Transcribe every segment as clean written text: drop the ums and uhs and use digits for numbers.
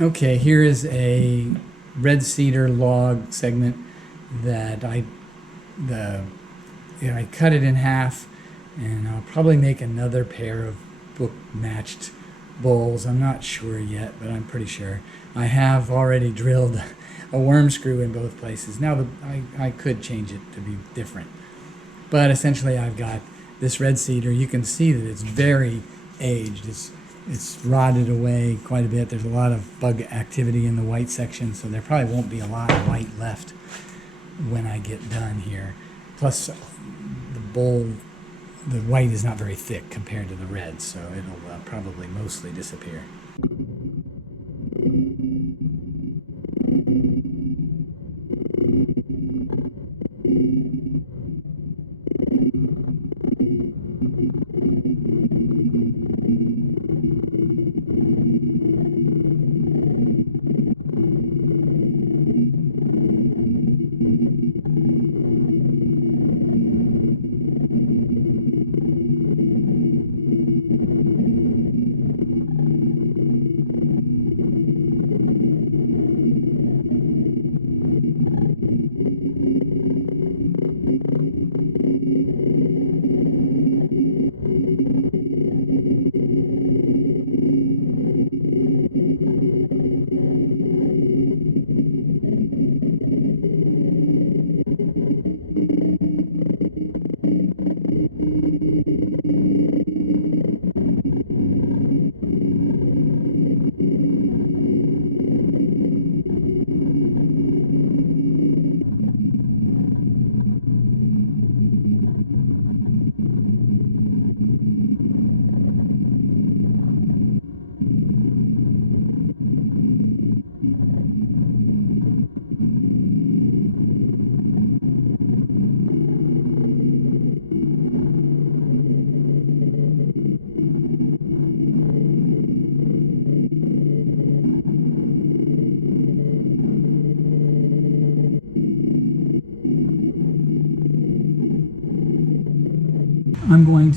Okay, here is a red cedar log segment that I cut it in half, and I'll probably make another pair of book matched bowls. I'm not sure yet, but I'm pretty sure. I have already drilled a worm screw in both places. Now I could change it to be different, but essentially I've got this red cedar. You can see that it's very aged. It's rotted away quite a bit. There's a lot of bug activity in the white section, so there probably won't be a lot of white left when I get done here. Plus, the bowl, the white is not very thick compared to the red, so it'll probably mostly disappear.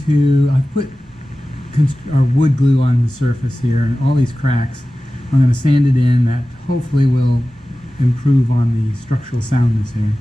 I put our wood glue on the surface here and all these cracks. I'm going to sand it in. That hopefully will improve on the structural soundness here.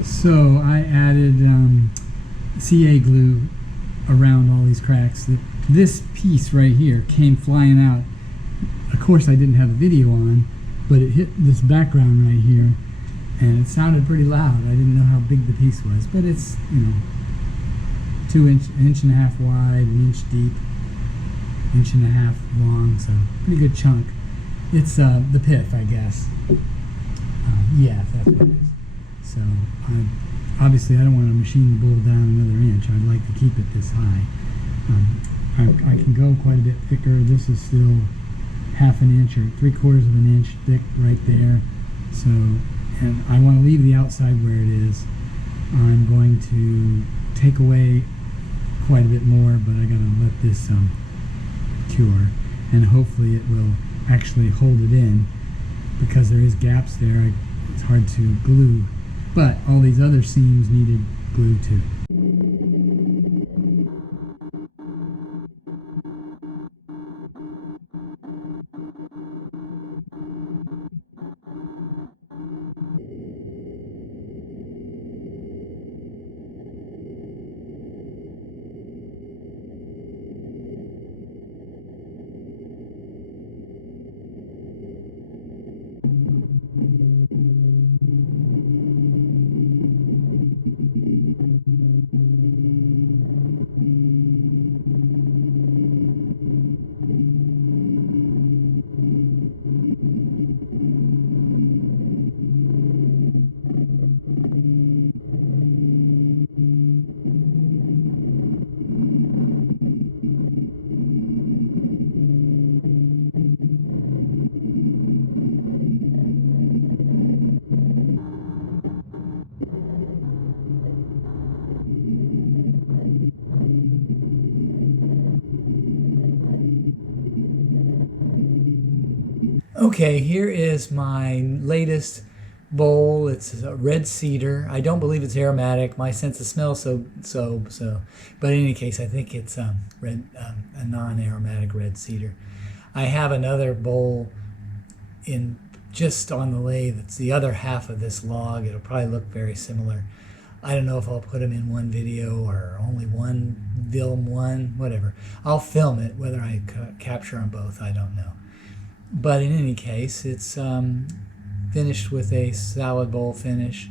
So I added CA glue around all these cracks. This piece right here came flying out. Of course I didn't have a video on, but it hit this background right here and it sounded pretty loud. I didn't know how big the piece was, but it's, you know, 1.5 inches wide, 1 inch deep, 1.5 inches long, so pretty good chunk. It's the pith, I guess. Yeah, that's what it is. So obviously I don't want to machine the bowl down another inch. I'd like to keep it this high. I can go quite a bit thicker. This is still 1/2 inch or 3/4 of an inch thick right there. So, and I want to leave the outside where it is. I'm going to take away quite a bit more, but I got to let this cure, and hopefully it will actually hold it in, because there is gaps there. It's hard to glue. But all these other seams needed glue too. Okay, here is my latest bowl. It's a red cedar. I don't believe it's aromatic. My sense of smell, so. But in any case, I think it's a non-aromatic red cedar. I have another bowl in just on the lathe. It's the other half of this log. It'll probably look very similar. I don't know if I'll put them in one video or only one, film one, whatever. I'll film it. Whether I capture them both, I don't know. But in any case, it's finished with a salad bowl finish.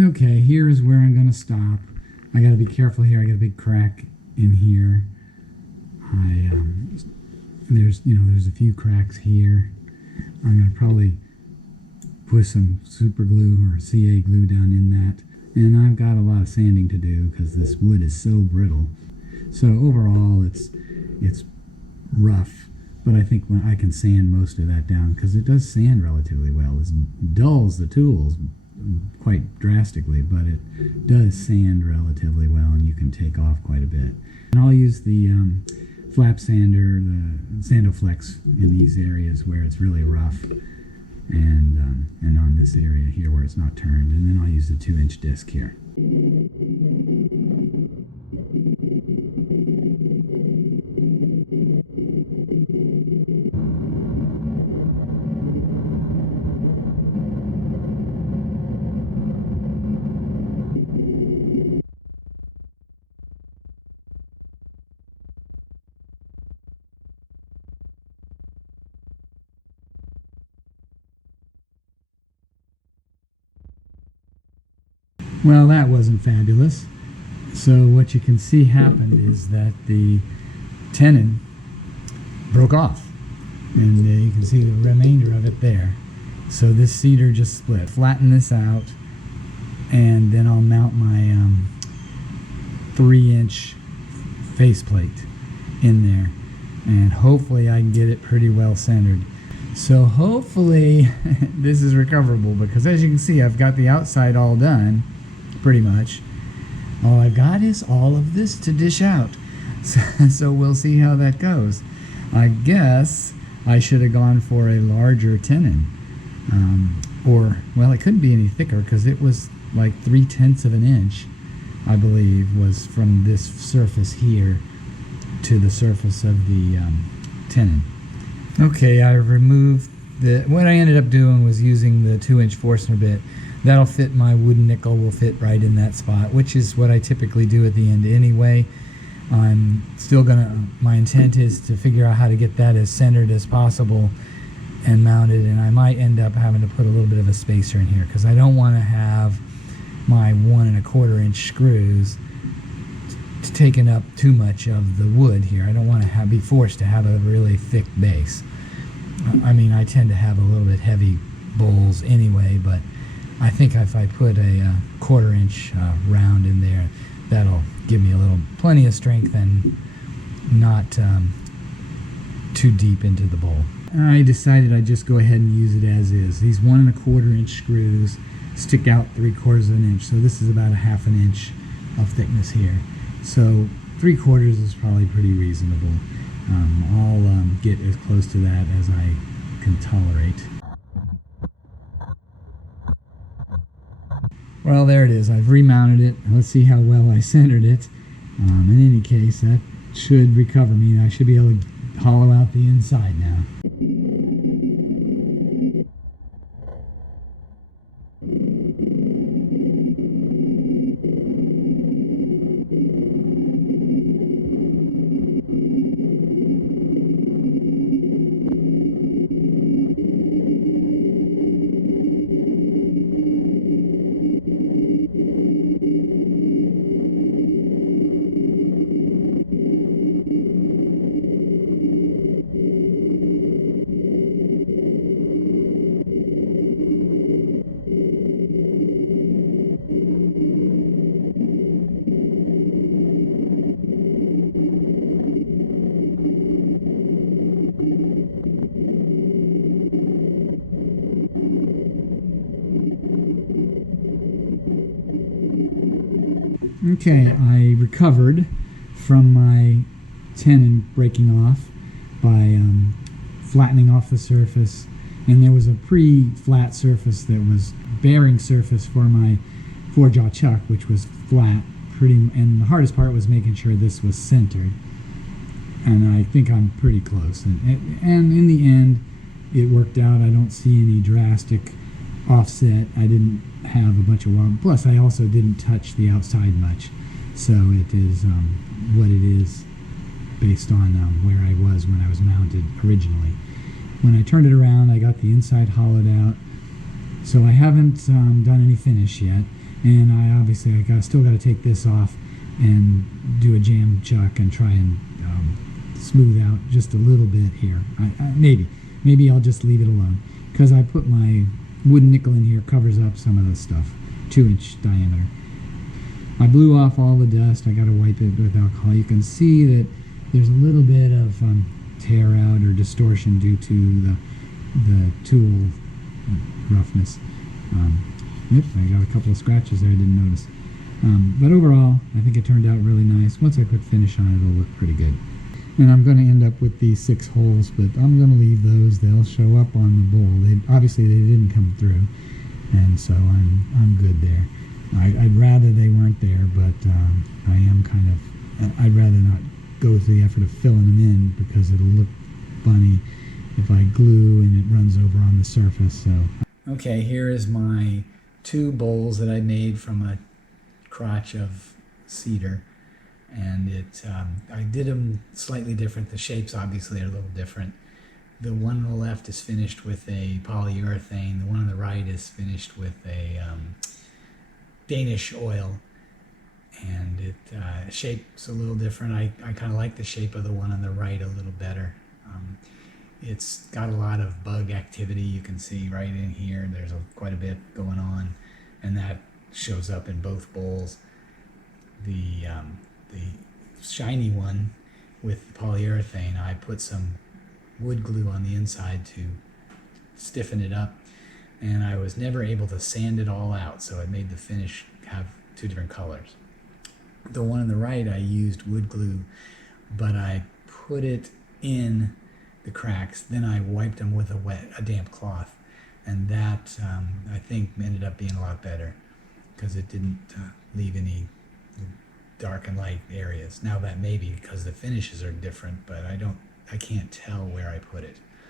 Okay, here is where I'm going to stop. I got to be careful here. I got a big crack in here. There's a few cracks here. I'm going to probably put some super glue or CA glue down in that. And I've got a lot of sanding to do because this wood is so brittle. So overall, it's rough, but I think I can sand most of that down because it does sand relatively well. It dulls the tools quite drastically, but it does sand relatively well, and you can take off quite a bit. And I'll use the flap sander, the Sandoflex, in these areas where it's really rough, and on this area here where it's not turned, and then I'll use the 2-inch disc here. Well, that wasn't fabulous. So what you can see happened is that the tenon broke off, and you can see the remainder of it there. So this cedar just split. Flatten this out, and then I'll mount my 3-inch faceplate in there, and hopefully I can get it pretty well centered. So hopefully this is recoverable, because as you can see, I've got the outside all done pretty much. All I've got is all of this to dish out. So we'll see how that goes. I guess I should have gone for a larger tenon. Well, it couldn't be any thicker because it was like 3/10 of an inch, I believe, was from this surface here to the surface of the tenon. Okay, I removed what I ended up doing was using the 2-inch Forstner bit. That'll fit, my wooden nickel will fit right in that spot, which is what I typically do at the end anyway. I'm still my intent is to figure out how to get that as centered as possible and mounted, and I might end up having to put a little bit of a spacer in here because I don't want to have my 1 1/4-inch screws taking up too much of the wood here. I don't want to be forced to have a really thick base. I mean, I tend to have a little bit heavy bowls anyway, but I think if I put a 1/4-inch round in there, that'll give me plenty of strength and not too deep into the bowl. I decided I'd just go ahead and use it as is. These 1 1/4 inch screws stick out 3/4 of an inch, so this is about a 1/2 an inch of thickness here. So 3/4 is probably pretty reasonable. I'll get as close to that as I can tolerate. Well, there it is. I've remounted it. Let's see how well I centered it. In any case, that should recover me. I should be able to hollow out the inside now. Okay, I recovered from my tenon breaking off by flattening off the surface, and there was a pre-flat surface that was bearing surface for my 4-jaw chuck, which was flat, and the hardest part was making sure this was centered, and I think I'm pretty close, and in the end it worked out. I don't see any drastic offset. I didn't have a bunch of wobble. Plus, I also didn't touch the outside much, so it is what it is based on where I was when I was mounted originally. When I turned it around, I got the inside hollowed out, so I haven't done any finish yet, and I still got to take this off and do a jam chuck and try and smooth out just a little bit here. Maybe I'll just leave it alone, because I put my wooden nickel in here, covers up some of the stuff, 2-inch diameter. I blew off all the dust. I got to wipe it with alcohol. You can see that there's a little bit of tear out or distortion due to the tool roughness. Yep, I got a couple of scratches there I didn't notice. But overall, I think it turned out really nice. Once I put finish on it, it'll look pretty good. And I'm going to end up with these 6 holes, but I'm going to leave those. They'll show up on the bowl. Obviously they didn't come through, and so I'm good there. I'd rather they weren't there, but I am kind of, I'd rather not go through the effort of filling them in, because it'll look funny if I glue and it runs over on the surface. So okay, here is my 2 bowls that I made from a crotch of cedar. And I did them slightly different. The shapes obviously are a little different. The one on the left is finished with a polyurethane. The one on the right is finished with a Danish oil. And it shape's a little different. I kind of like the shape of the one on the right a little better. It's got a lot of bug activity. You can see right in here. There's quite a bit going on, and that shows up in both bowls. The shiny one with the polyurethane, I put some wood glue on the inside to stiffen it up, and I was never able to sand it all out, so it made the finish have 2 different colors. The one on the right, I used wood glue, but I put it in the cracks, then I wiped them with a damp cloth, and that I think ended up being a lot better, because it didn't leave any dark and light areas. Now that may be because the finishes are different, but I can't tell where I put it.